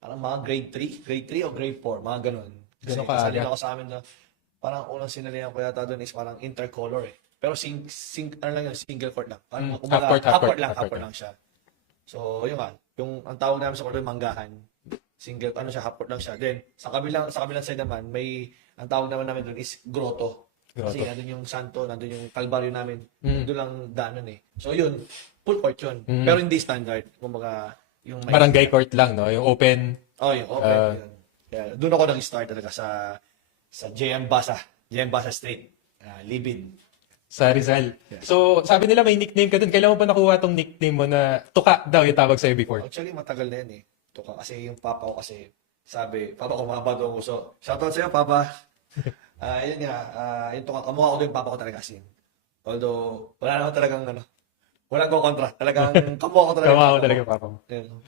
parang mga grade 3 o grade 4, mga ganun. Kasi Ganun ka kasalin aga? ako sa amin na parang unang sinalihan ko yata doon is parang intercolor eh. Pero ano lang yun, single court lang. Parang Half court, half court, half court lang siya. So, yun nga. Yung, ang tawag namin sa court manggahan. Single, ano siya, half court lang siya. Then, sa kabilang side naman, ang tawag namin doon is grotto. Kasi Grotto. nandun yung santo, nandun yung kalbaryo namin. Mm. Doon lang daanan eh. So, yun. Full court yun. Mm. Pero hindi standard. Kumbaga, yung may... Barangay court lang, no? Yung open. Oh, yung open. Yun. Kaya, doon ako nag-start talaga sa JM Basa Street. Libid. Sa Rizal. So, sabi nila may nickname ka dun. Kailan mo ba nakuha tong nickname mo na Tuka daw yung tawag sa'yo before? Actually, matagal na yan eh. Ito ka, kasi yung papa ko kasi, sabi, papa ko mahaba daw ang uso. Shoutout sa'yo, papa. Yun nga, yung Tuka, kamukha ko doon yung papa ko talaga kasi. Although, wala naman talagang walang ko kontra. Talagang kamukha ko talaga. Kawawa talaga papa mo. Yun.